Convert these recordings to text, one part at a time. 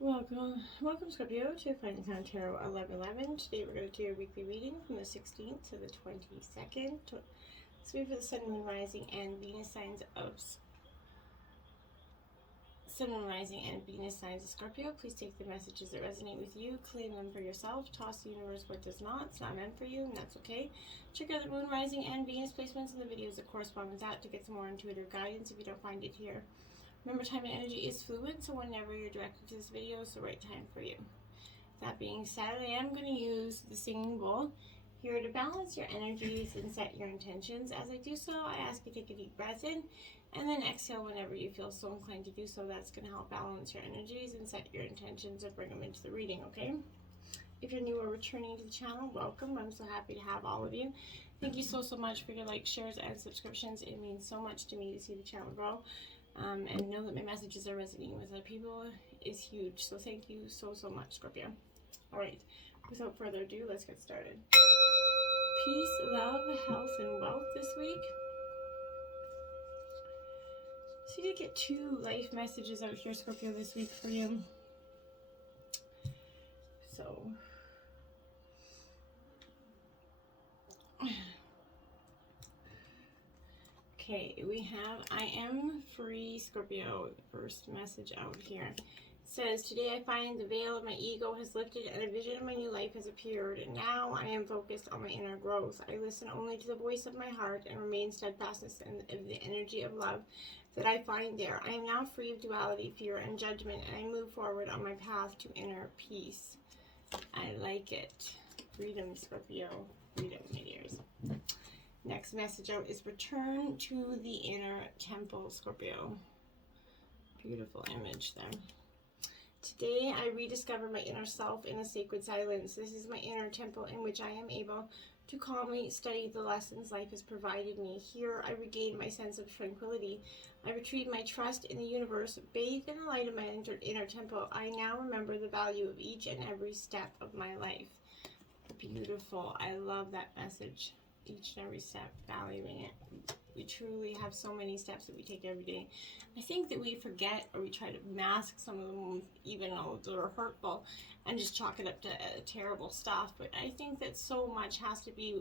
Welcome Scorpio to Finding Time Tarot 1111. Today we're going to do your weekly reading from the 16th to the 22nd. This week for the Sun, Moon, Rising, and Venus signs of Scorpio. Please take the messages that resonate with you, claim them for yourself, toss the universe what does not. It's not meant for you, and that's okay. Check out the Moon, Rising, and Venus placements in the videos that correspond with that to get some more intuitive guidance if you don't find it here. Remember, time and energy is fluid, so whenever you're directed to this video, it's the right time for you. That being said, I am going to use the singing bowl here to balance your energies and set your intentions. As I do so, I ask you to take a deep breath in and then exhale whenever you feel so inclined to do so. That's going to help balance your energies and set your intentions and bring them into the reading, okay? If you're new or returning to the channel, welcome. I'm so happy to have all of you. Thank you so much for your likes, shares, and subscriptions. It means so much to me to see the channel grow. And know that my messages are resonating with other people is huge. So thank you so much, Scorpio. Alright, without further ado, let's get started. Peace, love, health, and wealth this week. So you did get 2 life messages out here, Scorpio, this week for you. So okay, we have I am free, Scorpio. First message out here. It says, today I find the veil of my ego has lifted and a vision of my new life has appeared. And now I am focused on my inner growth. I listen only to the voice of my heart and remain steadfastness in the energy of love that I find there. I am now free of duality, fear, and judgment, and I move forward on my path to inner peace. I like it. Freedom, Scorpio. Freedom, my dears. Next message out is return to the inner temple, Scorpio. Beautiful image there. Today I rediscover my inner self in a sacred silence. This is my inner temple in which I am able to calmly study the lessons life has provided me. Here I regain my sense of tranquility. I retrieve my trust in the universe. Bathed in the light of my inner temple, I now remember the value of each and every step of my life. Beautiful. I love that message. Each and every step, valuing it. We truly have so many steps that we take every day. I think that we forget, or we try to mask some of them, even though they're hurtful, and just chalk it up to terrible stuff. But I think that so much has to be,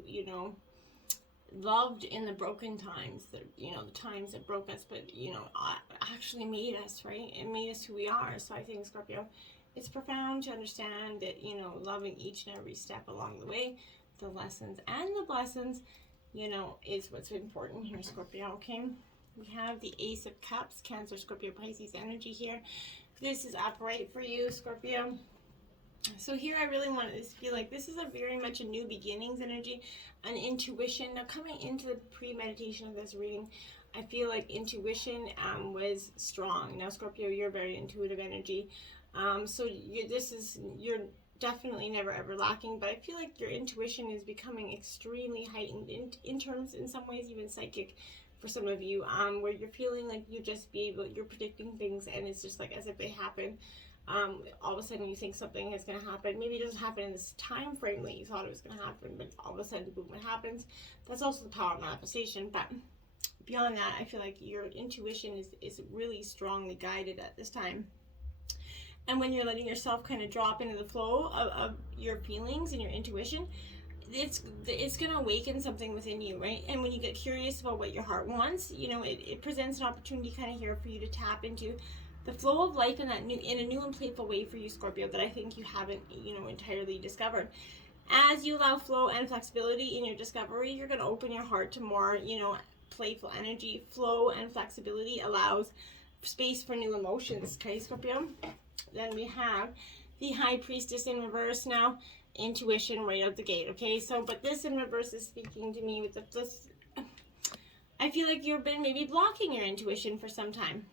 loved in the broken times, the times that broke us, but, actually made us, right? It made us who we are. So I think, Scorpio, it's profound to understand that, loving each and every step along the way, the lessons and the blessings, is what's important here, Scorpio, okay? We have the Ace of Cups, Cancer, Scorpio, Pisces energy here. This is upright for you, Scorpio. So here I really want to feel like this is a very much a new beginnings energy, an intuition. Now coming into the pre-meditation of this reading, I feel like intuition was strong. Now Scorpio, you're very intuitive energy. So you're definitely never ever lacking, but I feel like your intuition is becoming extremely heightened in terms, in some ways even psychic for some of you, where you're feeling like you're predicting things and it's just like as if they happen. All of a sudden you think something is going to happen. Maybe it doesn't happen in this time frame that you thought it was going to happen, but all of a sudden boom, it happens. That's also the power of manifestation. But beyond that, I feel like your intuition is really strongly guided at this time. And when you're letting yourself kind of drop into the flow of your feelings and your intuition, it's going to awaken something within you, right? And when you get curious about what your heart wants, it presents an opportunity kind of here for you to tap into the flow of life in a new and playful way for you, Scorpio, that I think you haven't, entirely discovered. As you allow flow and flexibility in your discovery, you're going to open your heart to more, playful energy. Flow and flexibility allows space for new emotions, okay, Scorpio? Then we have the High Priestess in reverse now. Intuition right out the gate, okay? So, but this in reverse is speaking to me with this. I feel like you've been maybe blocking your intuition for some time.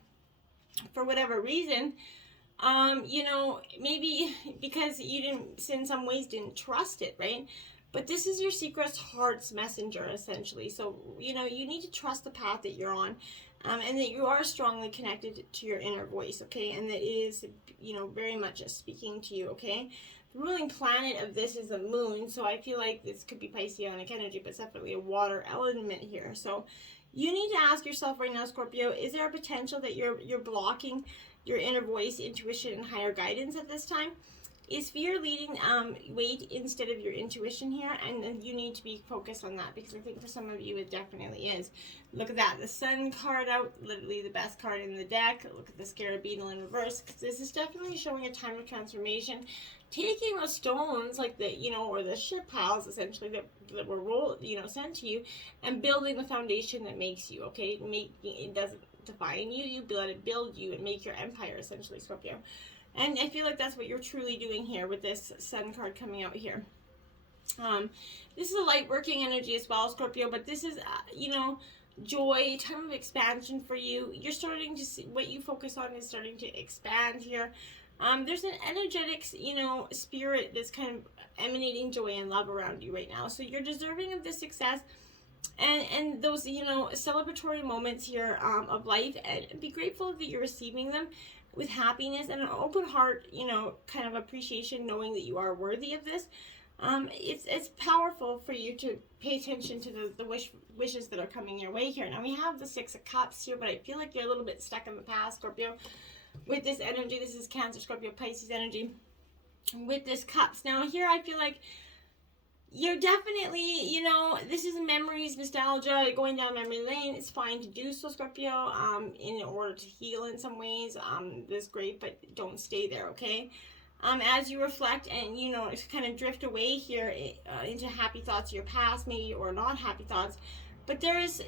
For whatever reason. Maybe because you in some ways didn't trust it, right? But this is your secret heart's messenger, essentially. So, you need to trust the path that you're on. And that you are strongly connected to your inner voice, okay? And that is, very much speaking to you, okay? The ruling planet of this is the moon, so I feel like this could be Pisceanic energy, but it's definitely a water element here. So you need to ask yourself right now, Scorpio, is there a potential that you're blocking your inner voice, intuition, and higher guidance at this time. Is fear leading weight instead of your intuition here? And you need to be focused on that, because I think for some of you it definitely is. Look at that, the Sun card out, literally the best card in the deck. Look at the Scarab Beetle in reverse, because this is definitely showing a time of transformation. Taking the stones, like the, you know, or the shit piles essentially that were rolled, you know, sent to you, and building the foundation that makes you, okay? It doesn't define you, you let it build you and make your empire, essentially, Scorpio. And I feel like that's what you're truly doing here with this Sun card coming out here. This is a light working energy as well, Scorpio, but this is, you know, joy, time of expansion for you. You're starting to see, what you focus on is starting to expand here. There's an energetic, you know, spirit that's kind of emanating joy and love around you right now. So you're deserving of this success and those, you know, celebratory moments here of life, and be grateful that you're receiving them with happiness and an open heart, you know, kind of appreciation, knowing that you are worthy of this. It's powerful for you to pay attention to the wishes that are coming your way here. Now we have the Six of Cups here, but I feel like you're a little bit stuck in the past, Scorpio, with this energy. This is Cancer, Scorpio, Pisces energy with this Cups. Now here I feel like you're definitely, you know, this is memories, nostalgia, going down memory lane. It's fine to do so, Scorpio, in order to heal in some ways. This is great, but don't stay there, okay? As you reflect and, you know, kind of drift away here into happy thoughts of your past, maybe, or not happy thoughts. But there's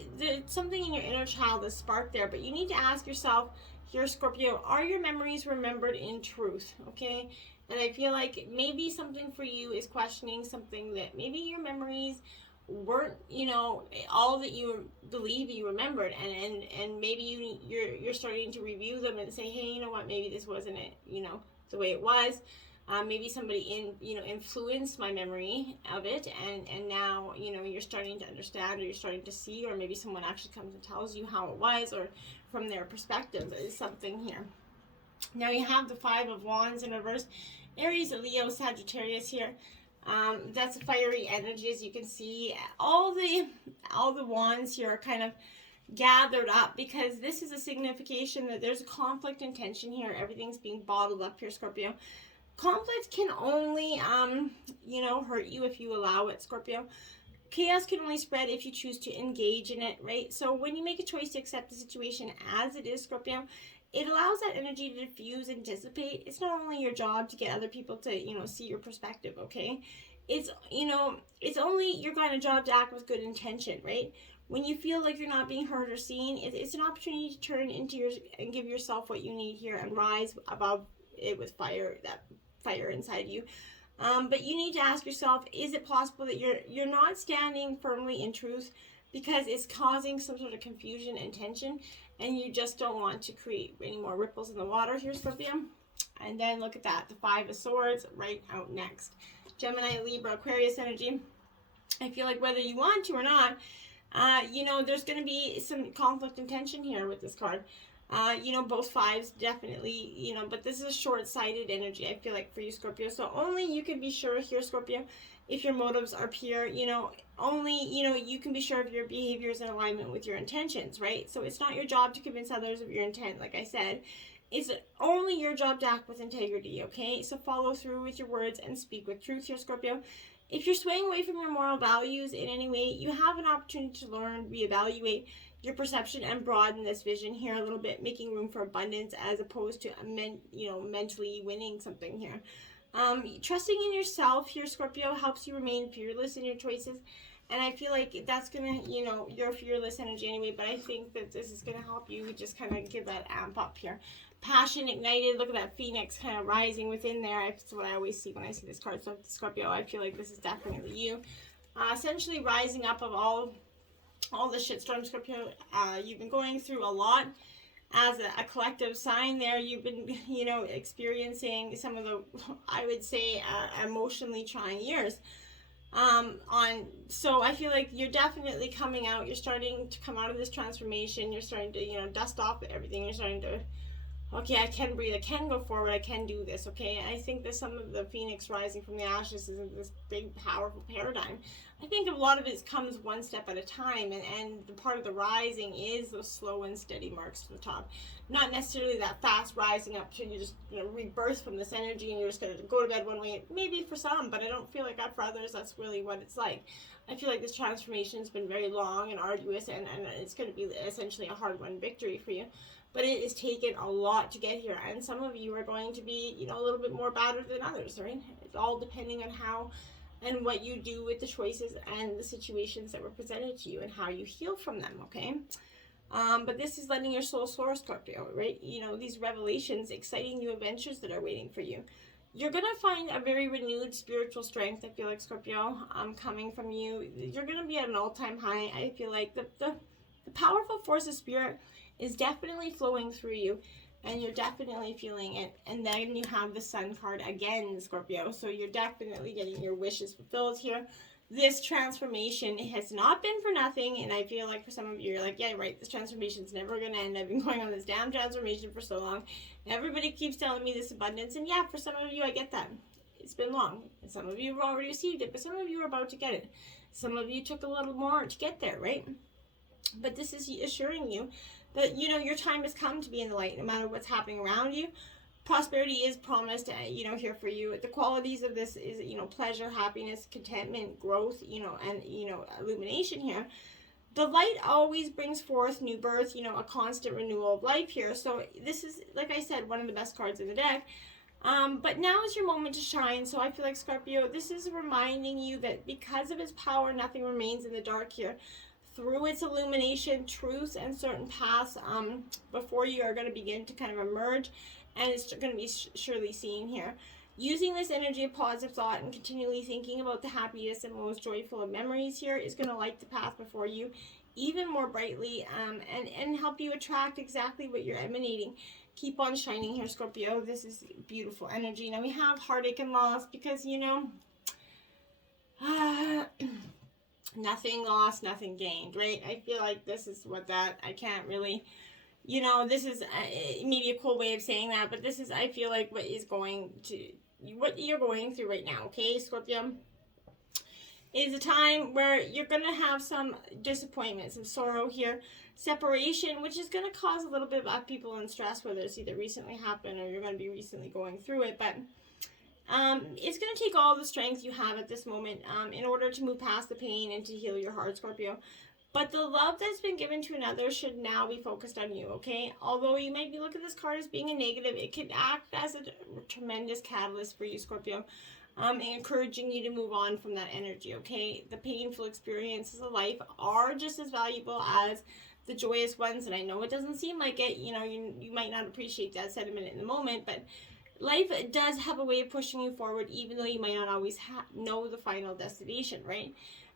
something in your inner child that's sparked there. But you need to ask yourself here, Scorpio, are your memories remembered in truth, okay? And I feel like maybe something for you is questioning something, that maybe your memories weren't, you know, all that you believe you remembered, and maybe you're starting to review them and say, hey, you know what, maybe this wasn't it, you know, the way it was. Maybe somebody influenced my memory of it, and now, you know, you're starting to understand, or you're starting to see, or maybe someone actually comes and tells you how it was, or from their perspective is something here. Now you have the Five of Wands in reverse. Aries, Leo, Sagittarius here. That's a fiery energy, as you can see. All the wands here are kind of gathered up, because this is a signification that there's a conflict and tension here. Everything's being bottled up here, Scorpio. Conflict can only, you know, hurt you if you allow it, Scorpio. Chaos can only spread if you choose to engage in it, right? So when you make a choice to accept the situation as it is, Scorpio, it allows that energy to diffuse and dissipate. It's not only your job to get other people to, you know, see your perspective, okay? It's, you know, it's only your kind of job to act with good intention, right? When you feel like you're not being heard or seen, it's an opportunity to turn into and give yourself what you need here and rise above it with fire, that fire inside you. But you need to ask yourself, is it possible that you're not standing firmly in truth because it's causing some sort of confusion and tension, and you just don't want to create any more ripples in the water here, Scorpio? And then look at that, the Five of Swords right out next. Gemini, Libra, Aquarius energy. I feel like whether you want to or not, you know, there's going to be some conflict and tension here with this card. You know, both fives definitely, you know, but this is a short-sighted energy, I feel like, for you, Scorpio. So only you can be sure here, Scorpio, if your motives are pure, you know, only, you know, you can be sure if your behavior is in alignment with your intentions, right? So it's not your job to convince others of your intent, like I said. It's only your job to act with integrity, okay? So follow through with your words and speak with truth here, Scorpio. If you're swaying away from your moral values in any way, you have an opportunity to learn, reevaluate your perception, and broaden this vision here a little bit, making room for abundance as opposed to, mentally winning something here. Trusting in yourself here, Scorpio, helps you remain fearless in your choices. And I feel like that's going to, you know, you're fearless energy anyway, but I think that this is going to help you just kind of give that amp up here. Passion ignited. Look at that phoenix kind of rising within there. That's what I always see when I see this card. So Scorpio, I feel like this is definitely you. Essentially rising up of all the shitstorm, Scorpio. You've been going through a lot as a collective sign there. You've been, you know, experiencing some of the, I would say, emotionally trying years. So I feel like you're definitely coming out. You're starting to come out of this transformation. You're starting to, you know, dust off everything. You're starting to okay, I can breathe, I can go forward, I can do this, okay? And I think that some of the phoenix rising from the ashes is this big, powerful paradigm. I think a lot of it comes one step at a time, and the part of the rising is those slow and steady marks to the top. Not necessarily that fast rising up to you just, rebirth from this energy and you're just going to go to bed one way. Maybe for some, but I don't feel like that for others. That's really what it's like. I feel like this transformation has been very long and arduous, and it's going to be essentially a hard-won victory for you. But it has taken a lot to get here, and some of you are going to be, a little bit more battered than others, right? It's all depending on how and what you do with the choices and the situations that were presented to you and how you heal from them, okay? But this is letting your soul soar, Scorpio, right? These revelations, exciting new adventures that are waiting for you. You're going to find a very renewed spiritual strength, I feel like, Scorpio, coming from you. You're going to be at an all-time high. I feel like the powerful force of spirit is definitely flowing through you, and you're definitely feeling it. And then you have the Sun card again, Scorpio, so you're definitely getting your wishes fulfilled here. This transformation has not been for nothing, and I feel like for some of you, you're like, yeah, right, this transformation's never going to end. I've been going on this damn transformation for so long. Everybody keeps telling me this abundance, and yeah, for some of you, I get that. It's been long, and some of you have already received it, but some of you are about to get it. Some of you took a little more to get there, right? But this is assuring you that, your time has come to be in the light, no matter what's happening around you. Prosperity is promised, here for you. The qualities of this is, pleasure, happiness, contentment, growth, and, illumination here. The light always brings forth new birth, a constant renewal of life here. So this is, like I said, one of the best cards in the deck. But now is your moment to shine. So I feel like, Scorpio, this is reminding you that because of its power, nothing remains in the dark here. Through its illumination, truths, and certain paths before you are going to begin to kind of emerge, and it's going to be surely seen here. Using this energy of positive thought and continually thinking about the happiest and most joyful of memories here is going to light the path before you even more brightly, and help you attract exactly what you're emanating. Keep on shining here, Scorpio. This is beautiful energy. Now we have heartache and loss because, nothing lost, nothing gained, right? I feel like this is I can't really, this is maybe a cool way of saying that, but this is, I feel like, what you're going through right now, okay, Scorpio? Is a time where you're going to have some disappointment, some sorrow here, separation, which is going to cause a little bit of upheaval and stress, whether it's either recently happened or you're going to be recently going through it, but it's going to take all the strength you have at this moment in order to move past the pain and to heal your heart, Scorpio. But the love that's been given to another should now be focused on you, okay? Although you might be looking at this card as being a negative, it could act as a tremendous catalyst for you, Scorpio, encouraging you to move on from that energy, okay? The painful experiences of life are just as valuable as the joyous ones, and I know it doesn't seem like it. You might not appreciate that sentiment in the moment, but life does have a way of pushing you forward, even though you might not always know the final destination, right?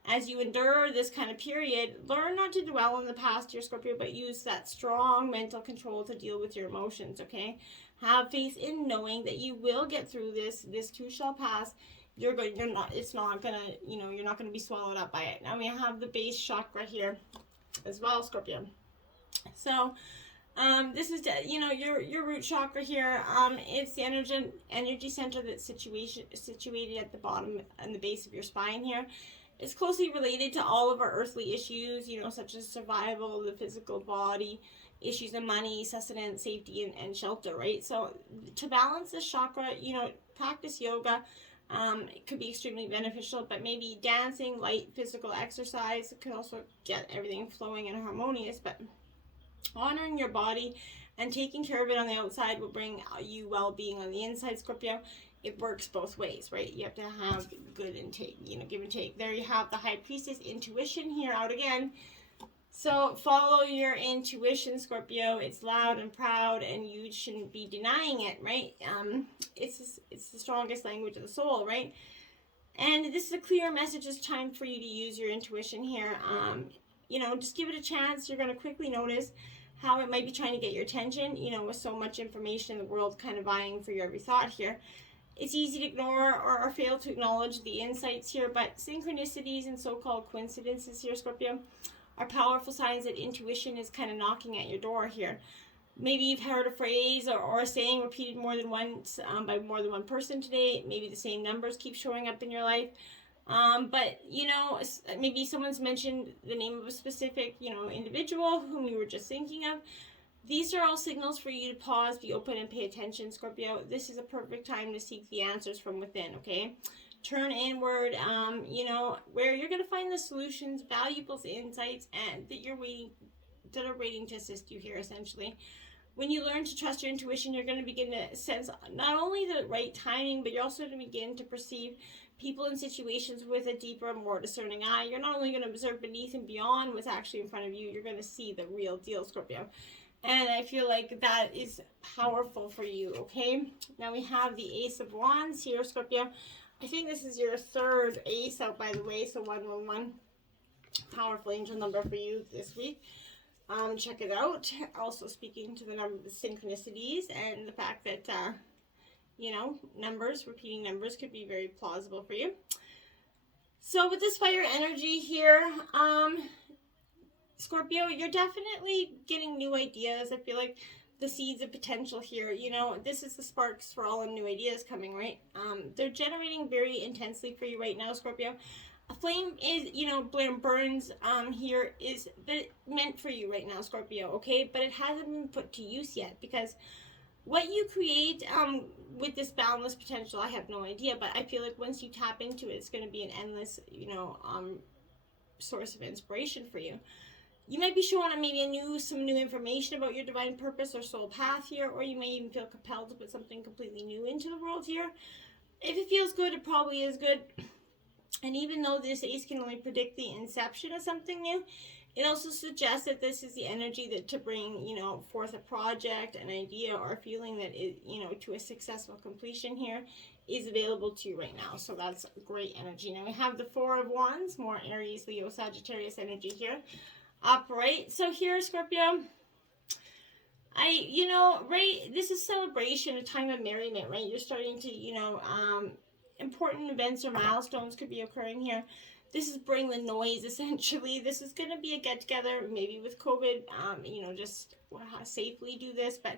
As you endure this kind of period, learn not to dwell on the past, your Scorpio, but use that strong mental control to deal with your emotions, okay? Have faith in knowing that you will get through this. This too shall pass. You're not gonna be swallowed up by it. Now we have the base chakra here as well, Scorpio. So this is, your root chakra here. It's the energy center that's situated at the bottom and the base of your spine here. It's closely related to all of our earthly issues, such as survival, the physical body, issues of money, sustenance, safety, and shelter, right? So to balance this chakra, practice yoga. It could be extremely beneficial, but maybe dancing, light physical exercise can also get everything flowing and harmonious. But honoring your body and taking care of it on the outside will bring you well-being on the inside, Scorpio. It works both ways, right? You have to have good and take, give and take. There you have the High Priestess intuition here out again. So follow your intuition, Scorpio. It's loud and proud, and you shouldn't be denying it, right? It's the strongest language of the soul, right? And this is a clear message. It's time for you to use your intuition here. Just give it a chance. You're going to quickly notice how it might be trying to get your attention, with so much information in the world kind of vying for your every thought here. It's easy to ignore or fail to acknowledge the insights here, but synchronicities and so-called coincidences here, Scorpio, are powerful signs that intuition is kind of knocking at your door here. Maybe you've heard a phrase or a saying repeated more than once by more than one person today. Maybe the same numbers keep showing up in your life. But, you know, maybe someone's mentioned the name of a specific, you know, individual whom you were just thinking of. These are all signals for you to pause, be open, and pay attention, Scorpio. This is a perfect time to seek the answers from within, okay? Turn inward, you know, where you're going to find the solutions, valuable insights, and that are waiting to assist you here, essentially. When you learn to trust your intuition, you're going to begin to sense not only the right timing, but you're also going to begin to perceive people and situations with a deeper, more discerning eye. You're not only going to observe beneath and beyond what's actually in front of you, you're going to see the real deal, Scorpio. And I feel like that is powerful for you, okay? Now we have the Ace of Wands here, Scorpio. I think this is your third ace out, by the way, so 111. Powerful angel number for you this week. Check it out. Also speaking to the number of the synchronicities and the fact that, you know, repeating numbers could be very plausible for you. So with this fire energy here, Scorpio, you're definitely getting new ideas. I feel like the seeds of potential here, you know, this is the sparks for all the new ideas coming, right? They're generating very intensely for you right now, Scorpio. A flame is, you know, burns here is meant for you right now, Scorpio, okay? But it hasn't been put to use yet, because what you create with this boundless potential, I have no idea, but I feel like once you tap into it, it's going to be an endless, you know, source of inspiration for you. You might be shown maybe some new information about your divine purpose or soul path here, or you may even feel compelled to put something completely new into the world here. If it feels good, it probably is good. And even though this ace can only predict the inception of something new, it also suggests that this is the energy to bring, you know, forth a project, an idea, or a feeling that is, you know, to a successful completion here is available to you right now. So that's great energy. Now we have the Four of Wands, more Aries, Leo, Sagittarius energy here. Upright. So here, Scorpio, you know, right, this is celebration, a time of merriment, right? You're starting to, you know, important events or milestones could be occurring here. This is bring the noise, essentially. This is going to be a get-together, maybe with COVID, you know, just safely do this, but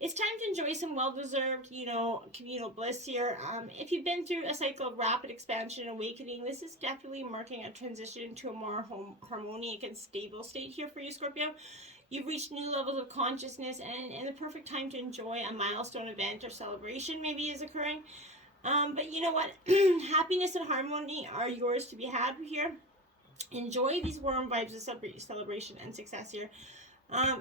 it's time to enjoy some well-deserved, you know, communal bliss here. If you've been through a cycle of rapid expansion and awakening, this is definitely marking a transition to a more harmonic and stable state here for you, Scorpio. You've reached new levels of consciousness, and the perfect time to enjoy a milestone event or celebration maybe is occurring. But you know what? Happiness and harmony are yours to be had here. Enjoy these warm vibes of celebration and success here.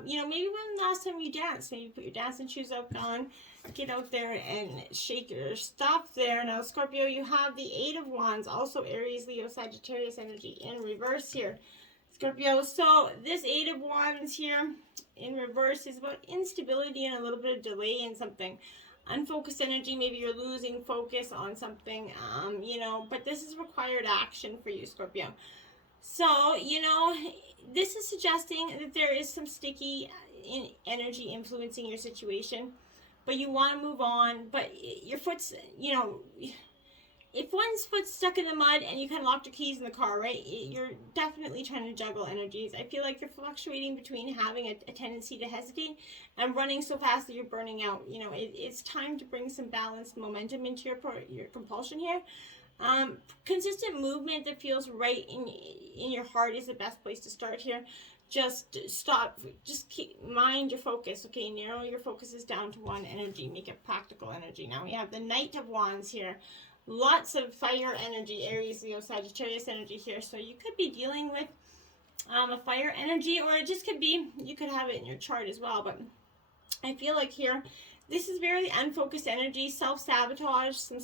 You know, maybe when last time you danced, maybe put your dancing shoes up on, get out there and shake your stuff there. Now, Scorpio, you have the Eight of Wands, also Aries, Leo, Sagittarius energy in reverse here. Scorpio, so this Eight of Wands here in reverse is about instability and a little bit of delay in something. Unfocused energy, maybe you're losing focus on something, you know, but this is required action for you, Scorpio. So, you know, this is suggesting that there is some sticky energy influencing your situation, but you want to move on, but your foot's, you know, if one's foot's stuck in the mud and you kind of locked your keys in the car, right, you're definitely trying to juggle energies. I feel like you're fluctuating between having a tendency to hesitate and running so fast that you're burning out. You know, it's time to bring some balanced momentum into your compulsion here. Consistent movement that feels right in your heart is the best place to start here. Just stop, mind your focus, okay? Narrow your focuses down to one energy, make it practical energy. Now we have the Knight of Wands here. Lots of fire energy, Aries, Leo, Sagittarius energy here. So you could be dealing with a fire energy, or it just could be, you could have it in your chart as well. But I feel like here, this is very unfocused energy, self-sabotage, some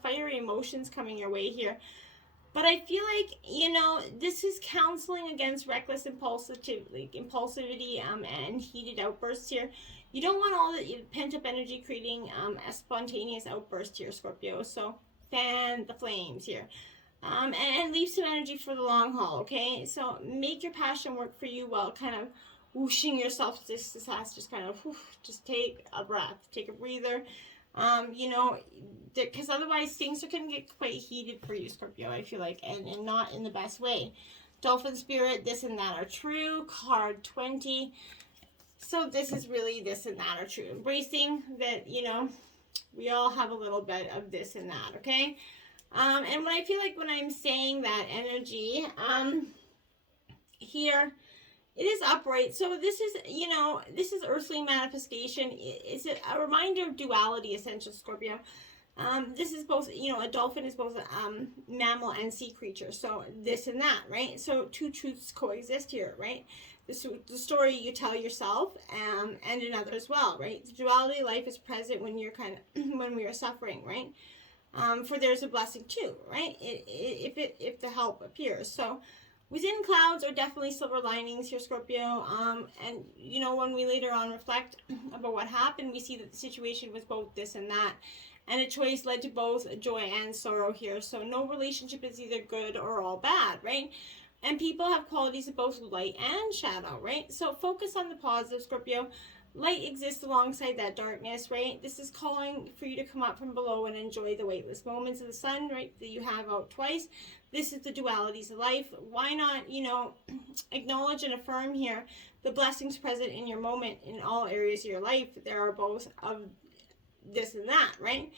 fiery emotions coming your way here. But I feel like, you know, this is counseling against reckless impulsivity and heated outbursts here. You don't want all the pent-up energy creating a spontaneous outburst here, Scorpio. So fan the flames here. And leave some energy for the long haul, okay? So make your passion work for you while kind of whooshing yourself to success. Just kind of, just take a breath, take a breather. You know, because otherwise things are going to get quite heated for you, Scorpio, I feel like, and not in the best way. Dolphin Spirit, this and that are true. Card 20. So this is really this and that are true. Embracing that, you know, we all have a little bit of this and that, okay? And when I feel like when I'm saying that energy, here, it is upright. So this is, you know, this is earthly manifestation. It's a reminder of duality, essential Scorpio. This is both, you know, a dolphin is both a mammal and sea creature. So this and that, right? So two truths coexist here, right? The story you tell yourself and another as well, right? The duality of life is present when you're when we are suffering, right? For there's a blessing too, right? If the help appears. So within clouds are definitely silver linings here, Scorpio. And you know, when we later on reflect about what happened, we see that the situation was both this and that. And a choice led to both joy and sorrow here. So no relationship is either good or all bad, right? And people have qualities of both light and shadow, right? So focus on the positive, Scorpio. Light exists alongside that darkness, right? This is calling for you to come up from below and enjoy the weightless moments of the sun, right, that you have out twice. This is the dualities of life. Why not, you know, acknowledge and affirm here the blessings present in your moment in all areas of your life. There are both of this and that, right?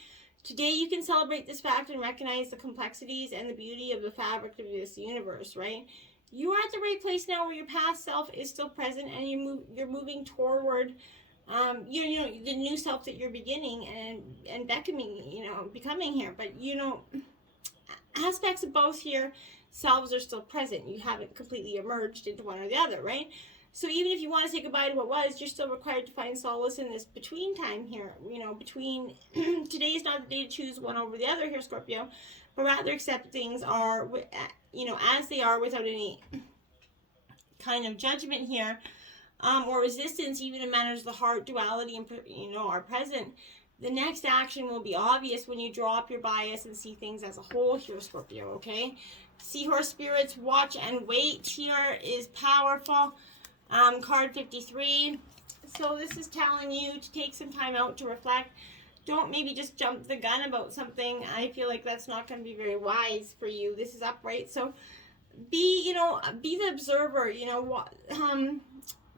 Today you can celebrate this fact and recognize the complexities and the beauty of the fabric of this universe, right? You are at the right place now where your past self is still present and you're moving toward you know, the new self that you're beginning and becoming, you know, becoming here. But you know, aspects of both here selves are still present. You haven't completely emerged into one or the other, right? So even if you want to say goodbye to what was, you're still required to find solace in this between time here. You know, between today is not the day to choose one over the other here, Scorpio, but rather accept things are, you know, as they are without any kind of judgment here, or resistance, even in matters of the heart, duality, and, you know, are present. The next action will be obvious when you drop your bias and see things as a whole here, Scorpio, okay? Seahorse Spirit's watch and wait here is powerful. Card 53. So this is telling you to take some time out to reflect. Don't maybe just jump the gun about something. I feel like that's not going to be very wise for you. This is upright. So be, you know, be the observer, you know,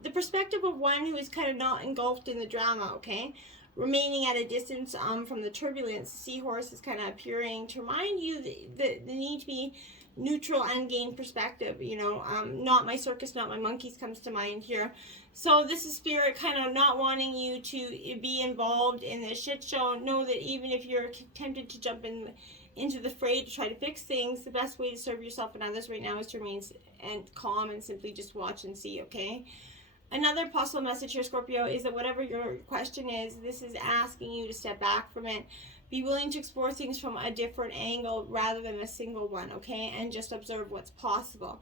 the perspective of one who is kind of not engulfed in the drama, okay? Remaining at a distance from the turbulence. Seahorse is kind of appearing to remind you the need to be neutral and gain perspective, you know. Not my circus, not my monkeys comes to mind here. So this is Spirit kind of not wanting you to be involved in this shit show. Know that even if you're tempted to jump into the fray to try to fix things, the best way to serve yourself and others right now is to remain calm and simply just watch and see, okay? Another possible message here, Scorpio, is that whatever your question is, this is asking you to step back from it. Be willing to explore things from a different angle rather than a single one, okay? And just observe what's possible.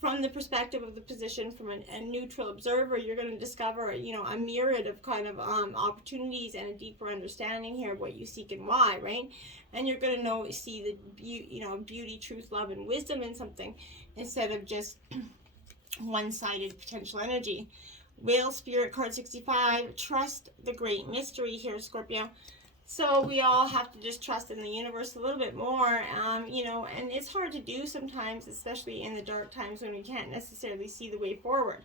From the perspective of the position from a neutral observer, you're going to discover, you know, a myriad of kind of opportunities and a deeper understanding here of what you seek and why, right? And you're going to see the, you know, beauty, truth, love, and wisdom in something instead of just one-sided potential energy. Whale Spirit, card 65. Trust the great mystery here, Scorpio. So we all have to just trust in the universe a little bit more, you know, and it's hard to do sometimes, especially in the dark times when we can't necessarily see the way forward.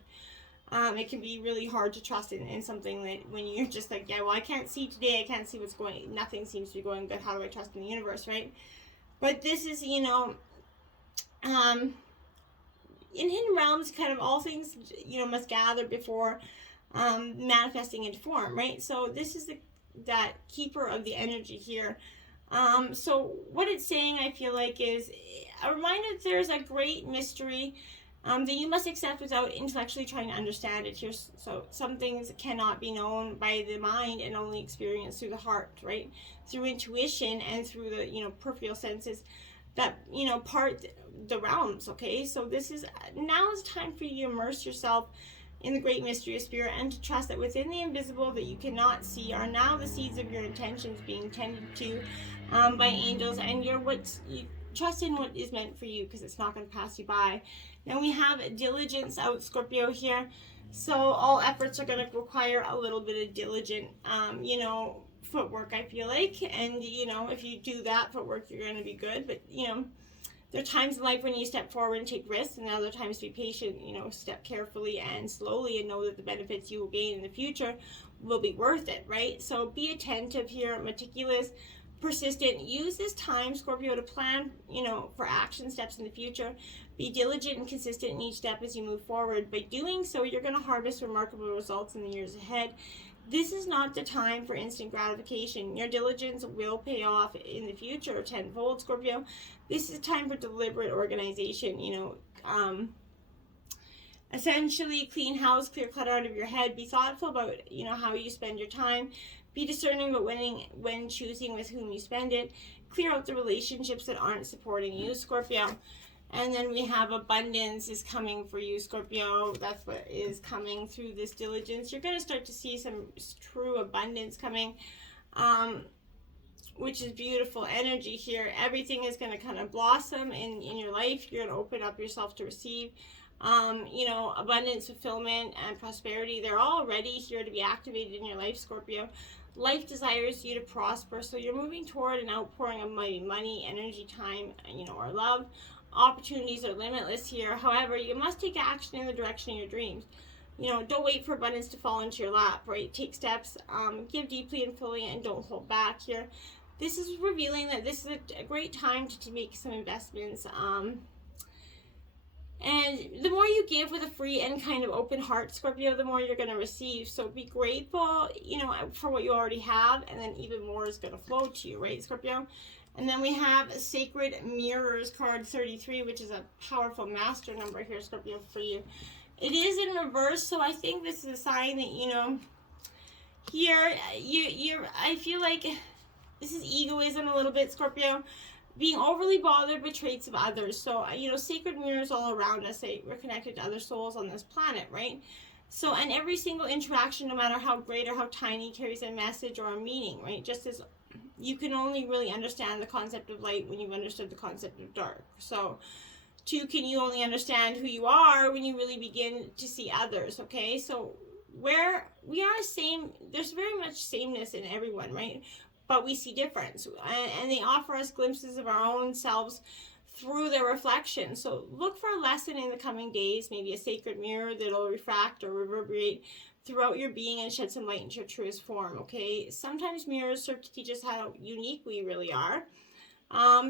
It can be really hard to trust in something that when you're just like, yeah, well, I can't see today, I can't see what's going, nothing seems to be going good, how do I trust in the universe, right? But this is, you know, in hidden realms, kind of all things, you know, must gather before manifesting into form, right? So this is that keeper of the energy here. So what it's saying, I feel like, is a reminder that there's a great mystery that you must accept without intellectually trying to understand it here. So some things cannot be known by the mind and only experienced through the heart, right? Through intuition and through the, you know, peripheral senses that, you know, part the realms, okay? So this is, now is time for you to immerse yourself in the great mystery of Spirit and to trust that within the invisible that you cannot see are now the seeds of your intentions being tended to by angels, and you trust in what is meant for you because it's not going to pass you by. Now we have Diligence out, Scorpio, here. So all efforts are going to require a little bit of diligent, you know, footwork, I feel like. And, you know, if you do that footwork, you're going to be good. But, you know, There are times in life when you step forward and take risks, and other times to be patient, you know, step carefully and slowly and know that the benefits you will gain in the future will be worth it, right? So be attentive here, meticulous, persistent. Use this time, Scorpio, to plan, you know, for action steps in the future. Be diligent and consistent in each step as you move forward. By doing so, you're going to harvest remarkable results in the years ahead. This is not the time for instant gratification. Your diligence will pay off in the future tenfold, Scorpio. This is time for deliberate organization, you know, essentially clean house, clear clutter out of your head. Be thoughtful about, you know, how you spend your time. Be discerning about when choosing with whom you spend it. Clear out the relationships that aren't supporting you, Scorpio. And then we have abundance is coming for you, Scorpio. That's what is coming through this diligence. You're going to start to see some true abundance coming, which is beautiful energy here. Everything is going to kind of blossom in your life. You're going to open up yourself to receive. You know, abundance, fulfillment, and prosperity. They're all ready here to be activated in your life, Scorpio. Life desires you to prosper, so you're moving toward an outpouring of money, energy, time, you know, or love. Opportunities are limitless here. However, you must take action in the direction of your dreams. You know, don't wait for abundance to fall into your lap, right? Take steps, give deeply and fully, and don't hold back here. This is revealing that this is a great time to make some investments. And the more you give with a free and kind of open heart, Scorpio, the more you're going to receive. So be grateful, you know, for what you already have, and then even more is going to flow to you, right, Scorpio? And then we have Sacred Mirrors card 33, which is a powerful master number here, Scorpio, for you. It is in reverse, so I think this is a sign that, you know, here, I feel like this is egoism a little bit, Scorpio. Being overly bothered with traits of others. So, you know, sacred mirrors all around us. We're connected to other souls on this planet, right? So, and every single interaction, no matter how great or how tiny, carries a message or a meaning, right? Just as you can only really understand the concept of light when you've understood the concept of dark. So, two, can you only understand who you are when you really begin to see others, okay? So, where we are same, there's very much sameness in everyone, right? But we see difference, and they offer us glimpses of our own selves through their reflection. So look for a lesson in the coming days, maybe a sacred mirror that'll refract or reverberate throughout your being and shed some light into your truest form, okay? Sometimes mirrors serve to teach us how unique we really are,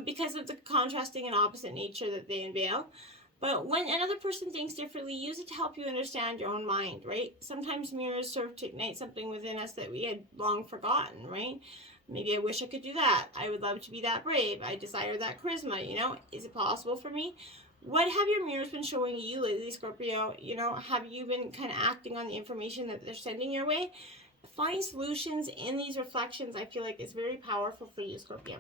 because of the contrasting and opposite nature that they unveil. But when another person thinks differently, use it to help you understand your own mind, right? Sometimes mirrors serve to ignite something within us that we had long forgotten, right? Maybe I wish I could do that. I would love to be that brave. I desire that charisma, you know? Is it possible for me? What have your mirrors been showing you lately, Scorpio? You know, have you been kind of acting on the information that they're sending your way? Find solutions in these reflections. I feel like it's very powerful for you, Scorpio.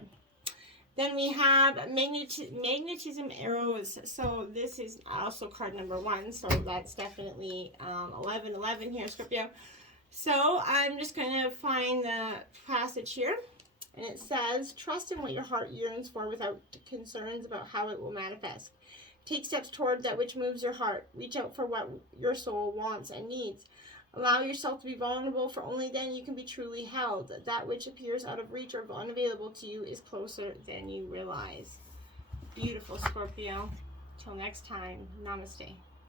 Then we have magnetism arrows. So this is also card number 1. So that's definitely 11 here, Scorpio. So I'm just going to find the passage here. And it says, trust in what your heart yearns for without concerns about how it will manifest. Take steps toward that which moves your heart. Reach out for what your soul wants and needs. Allow yourself to be vulnerable, for only then you can be truly held. That which appears out of reach or unavailable to you is closer than you realize. Beautiful, Scorpio. Till next time, namaste.